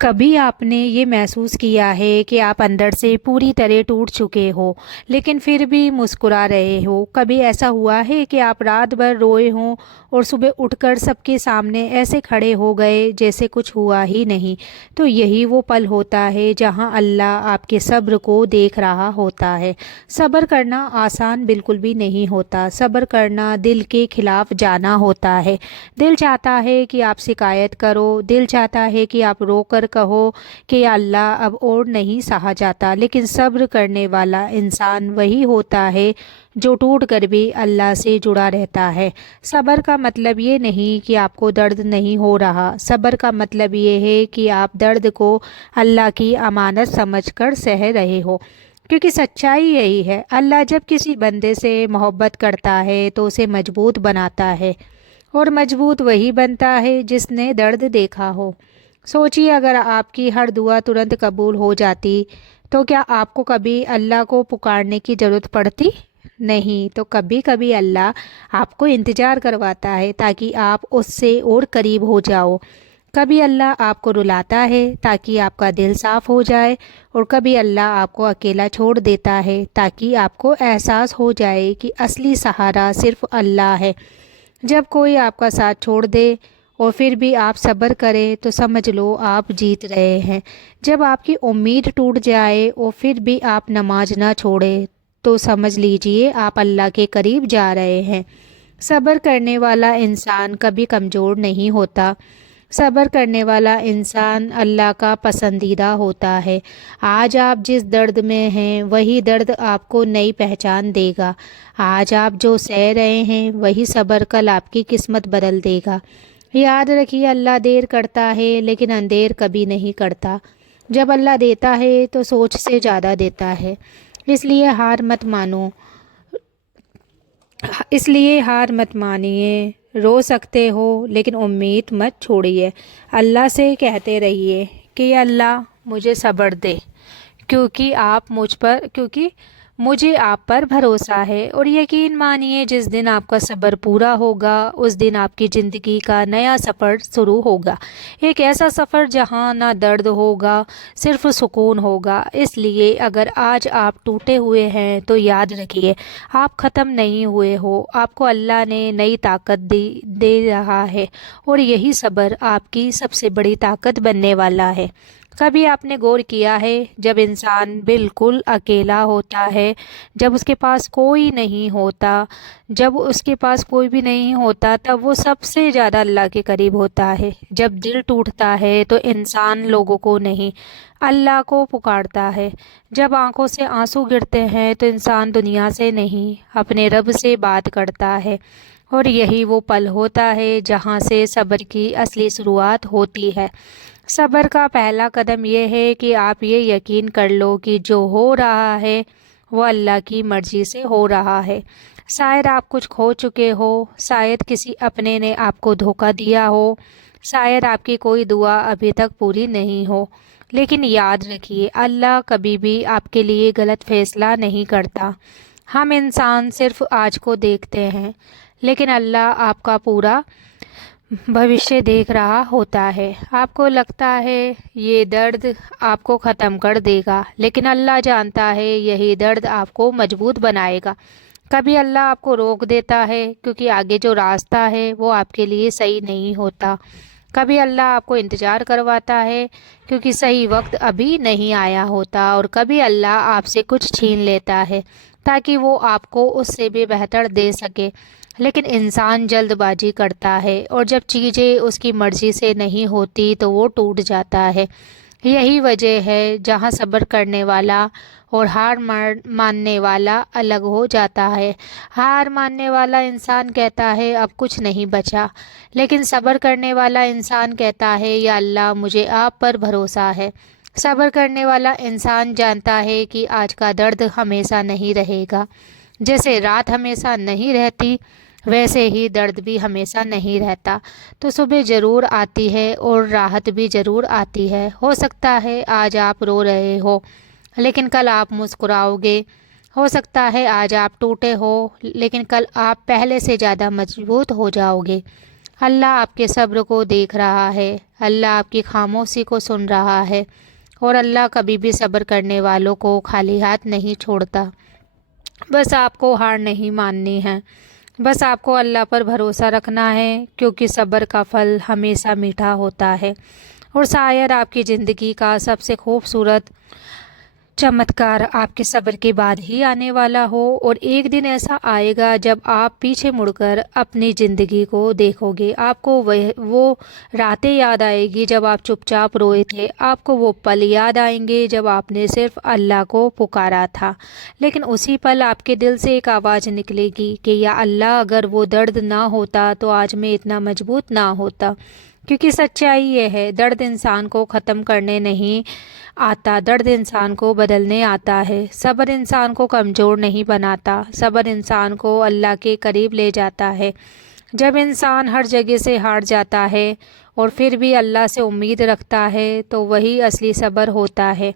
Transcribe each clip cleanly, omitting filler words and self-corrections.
کبھی آپ نے یہ محسوس کیا ہے کہ آپ اندر سے پوری طرح ٹوٹ چکے ہو لیکن پھر بھی مسکرا رہے ہو؟ کبھی ایسا ہوا ہے کہ آپ رات بھر روئے ہوں اور صبح اٹھ کر سب کے سامنے ایسے کھڑے ہو گئے جیسے کچھ ہوا ہی نہیں؟ تو یہی وہ پل ہوتا ہے جہاں اللہ آپ کے صبر کو دیکھ رہا ہوتا ہے۔ صبر کرنا آسان بالکل بھی نہیں ہوتا۔ صبر کرنا دل کے خلاف جانا ہوتا ہے۔ دل چاہتا ہے کہ آپ شکایت کرو، دل چاہتا ہے کہ آپ رو کر کہو کہ یا اللہ اب اور نہیں سہا جاتا، لیکن صبر کرنے والا انسان وہی ہوتا ہے جو ٹوٹ کر بھی اللہ سے جڑا رہتا ہے۔ صبر کا مطلب یہ نہیں کہ آپ کو درد نہیں ہو رہا، صبر کا مطلب یہ ہے کہ آپ درد کو اللہ کی امانت سمجھ کر سہ رہے ہو، کیونکہ سچائی یہی ہے، اللہ جب کسی بندے سے محبت کرتا ہے تو اسے مضبوط بناتا ہے، اور مضبوط وہی بنتا ہے جس نے درد دیکھا ہو۔ سوچیے اگر آپ کی ہر دعا ترنت قبول ہو جاتی تو کیا آپ کو کبھی اللہ کو پکارنے کی ضرورت پڑتی؟ نہیں، تو کبھی کبھی اللہ آپ کو انتظار کرواتا ہے تاکہ آپ اس سے اور قریب ہو جاؤ۔ کبھی اللہ آپ کو رلاتا ہے تاکہ آپ کا دل صاف ہو جائے، اور کبھی اللہ آپ کو اکیلا چھوڑ دیتا ہے تاکہ آپ کو احساس ہو جائے کہ اصلی سہارا صرف اللہ ہے۔ جب کوئی آپ کا ساتھ چھوڑ دے اور پھر بھی آپ صبر کریں تو سمجھ لو آپ جیت رہے ہیں۔ جب آپ کی امید ٹوٹ جائے اور پھر بھی آپ نماز نہ چھوڑیں تو سمجھ لیجئے آپ اللہ کے قریب جا رہے ہیں۔ صبر کرنے والا انسان کبھی کمزور نہیں ہوتا۔ صبر کرنے والا انسان اللہ کا پسندیدہ ہوتا ہے۔ آج آپ جس درد میں ہیں وہی درد آپ کو نئی پہچان دے گا۔ آج آپ جو سہ رہے ہیں وہی صبر کل آپ کی قسمت بدل دے گا۔ یاد رکھیے اللہ دیر کرتا ہے لیکن اندیر کبھی نہیں کرتا۔ جب اللہ دیتا ہے تو سوچ سے زیادہ دیتا ہے، اس لیے ہار مت مانیے۔ رو سکتے ہو لیکن امید مت چھوڑیے۔ اللہ سے کہتے رہیے کہ اللہ مجھے صبر دے، کیونکہ مجھے آپ پر بھروسہ ہے، اور یقین مانیے جس دن آپ کا صبر پورا ہوگا اس دن آپ کی زندگی کا نیا سفر شروع ہوگا، ایک ایسا سفر جہاں نہ درد ہوگا، صرف سکون ہوگا۔ اس لیے اگر آج آپ ٹوٹے ہوئے ہیں تو یاد رکھیے آپ ختم نہیں ہوئے ہو، آپ کو اللہ نے نئی طاقت دے رہا ہے، اور یہی صبر آپ کی سب سے بڑی طاقت بننے والا ہے۔ کبھی آپ نے غور کیا ہے جب انسان بالکل اکیلا ہوتا ہے، جب اس کے پاس کوئی نہیں ہوتا، جب اس کے پاس کوئی بھی نہیں ہوتا تب وہ سب سے زیادہ اللہ کے قریب ہوتا ہے۔ جب دل ٹوٹتا ہے تو انسان لوگوں کو نہیں اللہ کو پکارتا ہے۔ جب آنکھوں سے آنسو گرتے ہیں تو انسان دنیا سے نہیں اپنے رب سے بات کرتا ہے، اور یہی وہ پل ہوتا ہے جہاں سے صبر کی اصلی شروعات ہوتی ہے۔ صبر کا پہلا قدم یہ ہے کہ آپ یہ یقین کر لو کہ جو ہو رہا ہے وہ اللہ کی مرضی سے ہو رہا ہے۔ شاید آپ کچھ کھو چکے ہو، شاید کسی اپنے نے آپ کو دھوکہ دیا ہو، شاید آپ کی کوئی دعا ابھی تک پوری نہیں ہو، لیکن یاد رکھیے اللہ کبھی بھی آپ کے لیے غلط فیصلہ نہیں کرتا۔ ہم انسان صرف آج کو دیکھتے ہیں، لیکن اللہ آپ کا پورا بھوشیہ دیکھ رہا ہوتا ہے۔ آپ کو لگتا ہے یہ درد آپ کو ختم کر دے گا، لیکن اللہ جانتا ہے یہی درد آپ کو مضبوط بنائے گا۔ کبھی اللہ آپ کو روک دیتا ہے کیونکہ آگے جو راستہ ہے وہ آپ کے لیے صحیح نہیں ہوتا۔ کبھی اللہ آپ کو انتظار کرواتا ہے کیونکہ صحیح وقت ابھی نہیں آیا ہوتا، اور کبھی اللہ آپ سے کچھ چھین لیتا ہے تاکہ وہ آپ کو اس سے بھی بہتر دے سکے۔ لیکن انسان جلد بازی کرتا ہے، اور جب چیزیں اس کی مرضی سے نہیں ہوتی تو وہ ٹوٹ جاتا ہے۔ یہی وجہ ہے جہاں صبر کرنے والا اور ہار ماننے والا الگ ہو جاتا ہے۔ ہار ماننے والا انسان کہتا ہے اب کچھ نہیں بچا، لیکن صبر کرنے والا انسان کہتا ہے یا اللہ مجھے آپ پر بھروسہ ہے۔ صبر کرنے والا انسان جانتا ہے کہ آج کا درد ہمیشہ نہیں رہے گا، جیسے رات ہمیشہ نہیں رہتی ویسے ہی درد بھی ہمیشہ نہیں رہتا۔ تو صبح ضرور آتی ہے اور راحت بھی ضرور آتی ہے۔ ہو سکتا ہے آج آپ رو رہے ہو لیکن کل آپ مسکراؤ گے۔ ہو سکتا ہے آج آپ ٹوٹے ہو لیکن کل آپ پہلے سے زیادہ مضبوط ہو جاؤ گے۔ اللہ آپ کے صبر کو دیکھ رہا ہے، اللہ آپ کی خاموشی کو سن رہا ہے، اور اللہ کبھی بھی صبر کرنے والوں کو خالی ہاتھ نہیں چھوڑتا۔ بس آپ کو ہار نہیں ماننی ہے، بس آپ کو اللہ پر بھروسہ رکھنا ہے، کیونکہ صبر کا پھل ہمیشہ میٹھا ہوتا ہے۔ اور شاید آپ کی زندگی کا سب سے خوبصورت چمتکار آپ کے صبر کے بعد ہی آنے والا ہو، اور ایک دن ایسا آئے گا جب آپ پیچھے مڑ کر اپنی زندگی کو دیکھو گے، آپ کو وہ راتیں یاد آئے گی جب آپ چپ چاپ روئے تھے، آپ کو وہ پل یاد آئیں گے جب آپ نے صرف اللہ کو پکارا تھا، لیکن اسی پل آپ کے دل سے ایک آواز نکلے گی کہ یا اللہ، اگر وہ درد نہ ہوتا تو آج میں اتنا مضبوط نہ ہوتا۔ کیونکہ سچائی یہ ہے، درد انسان کو ختم کرنے نہیں آتا، درد انسان کو بدلنے آتا ہے۔ صبر انسان کو کمزور نہیں بناتا، صبر انسان کو اللہ کے قریب لے جاتا ہے۔ جب انسان ہر جگہ سے ہار جاتا ہے اور پھر بھی اللہ سے امید رکھتا ہے تو وہی اصلی صبر ہوتا ہے۔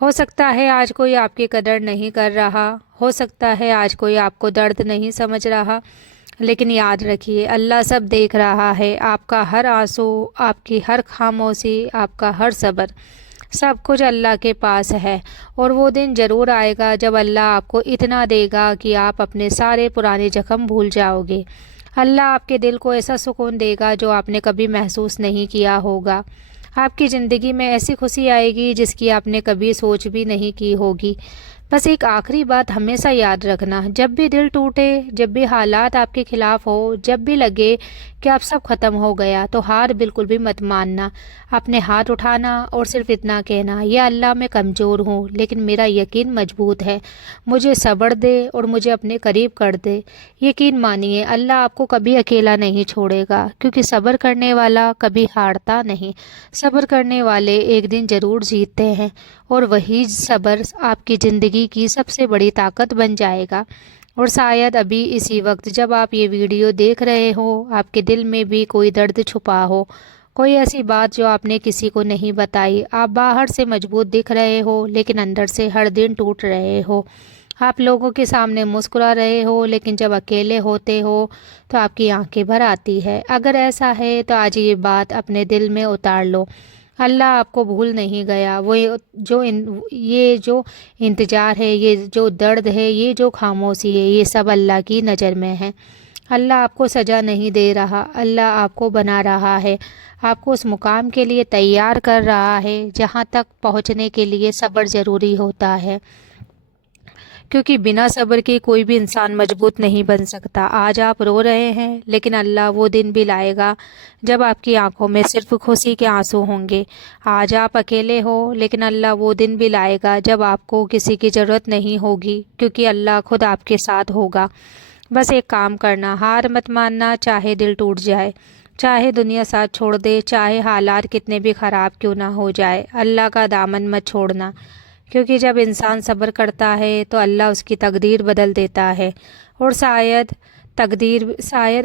ہو سکتا ہے آج کوئی آپ کی قدر نہیں کر رہا، ہو سکتا ہے آج کوئی آپ کو درد نہیں سمجھ رہا، لیکن یاد رکھیے اللہ سب دیکھ رہا ہے، آپ کا ہر آنسو، آپ کی ہر خاموشی، آپ کا ہر صبر، سب کچھ اللہ کے پاس ہے۔ اور وہ دن ضرور آئے گا جب اللہ آپ کو اتنا دے گا کہ آپ اپنے سارے پرانے زخم بھول جاؤ گے۔ اللہ آپ کے دل کو ایسا سکون دے گا جو آپ نے کبھی محسوس نہیں کیا ہوگا۔ آپ کی زندگی میں ایسی خوشی آئے گی جس کی آپ نے کبھی سوچ بھی نہیں کی ہوگی۔ بس ایک آخری بات ہمیشہ یاد رکھنا، جب بھی دل ٹوٹے، جب بھی حالات آپ کے خلاف ہو، جب بھی لگے کہ اب سب ختم ہو گیا، تو ہار بالکل بھی مت ماننا، اپنے ہاتھ اٹھانا اور صرف اتنا کہنا، یا اللہ میں کمزور ہوں لیکن میرا یقین مضبوط ہے، مجھے صبر دے اور مجھے اپنے قریب کر دے۔ یقین مانیے اللہ آپ کو کبھی اکیلا نہیں چھوڑے گا، کیونکہ صبر کرنے والا کبھی ہارتا نہیں، صبر کرنے والے ایک دن ضرور جیتتے ہیں، اور وہی صبر آپ کی زندگی کی سب سے بڑی طاقت بن جائے گا۔ اور شاید ابھی اسی وقت جب آپ یہ ویڈیو دیکھ رہے ہو، آپ کے دل میں بھی کوئی درد چھپا ہو، کوئی ایسی بات جو آپ نے کسی کو نہیں بتائی، آپ باہر سے مضبوط دکھ رہے ہو لیکن اندر سے ہر دن ٹوٹ رہے ہو، آپ لوگوں کے سامنے مسکرا رہے ہو لیکن جب اکیلے ہوتے ہو تو آپ کی آنکھیں بھر آتی ہے۔ اگر ایسا ہے تو آج یہ بات اپنے دل میں اتار لو، اللہ آپ کو بھول نہیں گیا۔ وہ یہ جو انتظار ہے، یہ جو درد ہے، یہ جو خاموشی ہے، یہ سب اللہ کی نظر میں ہے۔ اللہ آپ کو سزا نہیں دے رہا، اللہ آپ کو بنا رہا ہے، آپ کو اس مقام کے لیے تیار کر رہا ہے جہاں تک پہنچنے کے لیے صبر ضروری ہوتا ہے، کیونکہ بنا صبر کے کوئی بھی انسان مضبوط نہیں بن سکتا۔ آج آپ رو رہے ہیں لیکن اللہ وہ دن بھی لائے گا جب آپ کی آنکھوں میں صرف خوشی کے آنسو ہوں گے۔ آج آپ اکیلے ہو لیکن اللہ وہ دن بھی لائے گا جب آپ کو کسی کی ضرورت نہیں ہوگی، کیونکہ اللہ خود آپ کے ساتھ ہوگا۔ بس ایک کام کرنا، ہار مت ماننا، چاہے دل ٹوٹ جائے، چاہے دنیا ساتھ چھوڑ دے، چاہے حالات کتنے بھی خراب کیوں نہ ہو جائے، اللہ کا دامن مت چھوڑنا، کیونکہ جب انسان صبر کرتا ہے تو اللہ اس کی تقدیر بدل دیتا ہے، اور شاید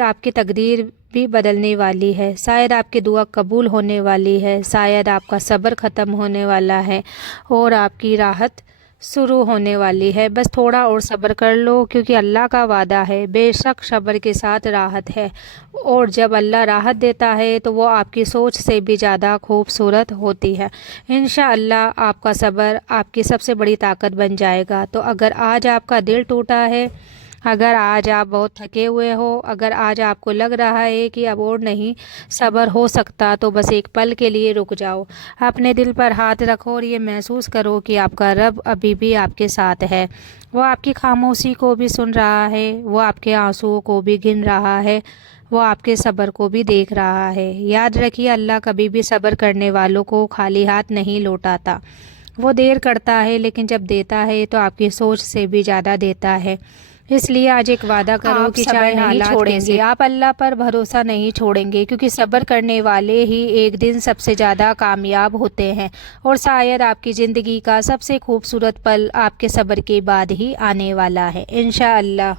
آپ کی تقدیر بھی بدلنے والی ہے، شاید آپ کی دعا قبول ہونے والی ہے، شاید آپ کا صبر ختم ہونے والا ہے اور آپ کی راحت شروع ہونے والی ہے۔ بس تھوڑا اور صبر کر لو، کیونکہ اللہ کا وعدہ ہے بے شک صبر کے ساتھ راحت ہے، اور جب اللہ راحت دیتا ہے تو وہ آپ کی سوچ سے بھی زیادہ خوبصورت ہوتی ہے۔ انشاءاللہ آپ کا صبر آپ کی سب سے بڑی طاقت بن جائے گا۔ تو اگر آج آپ کا دل ٹوٹا ہے، اگر آج آپ بہت تھکے ہوئے ہو، اگر آج آپ کو لگ رہا ہے کہ اب اور نہیں صبر ہو سکتا، تو بس ایک پل کے لیے رک جاؤ، اپنے دل پر ہاتھ رکھو اور یہ محسوس کرو کہ آپ کا رب ابھی بھی آپ کے ساتھ ہے، وہ آپ کی خاموشی کو بھی سن رہا ہے، وہ آپ کے آنسوؤں کو بھی گن رہا ہے، وہ آپ کے صبر کو بھی دیکھ رہا ہے۔ یاد رکھیے اللہ کبھی بھی صبر کرنے والوں کو خالی ہاتھ نہیں لوٹاتا، وہ دیر کرتا ہے لیکن جب دیتا ہے تو آپ کی سوچ سے بھی زیادہ دیتا ہے۔ اس لیے آج ایک وعدہ کرو کہ چاہے حالات کیسے، آپ اللہ پر بھروسہ نہیں چھوڑیں گے، کیونکہ صبر کرنے والے ہی ایک دن سب سے زیادہ کامیاب ہوتے ہیں، اور شاید آپ کی زندگی کا سب سے خوبصورت پل آپ کے صبر کے بعد ہی آنے والا ہے انشاءاللہ۔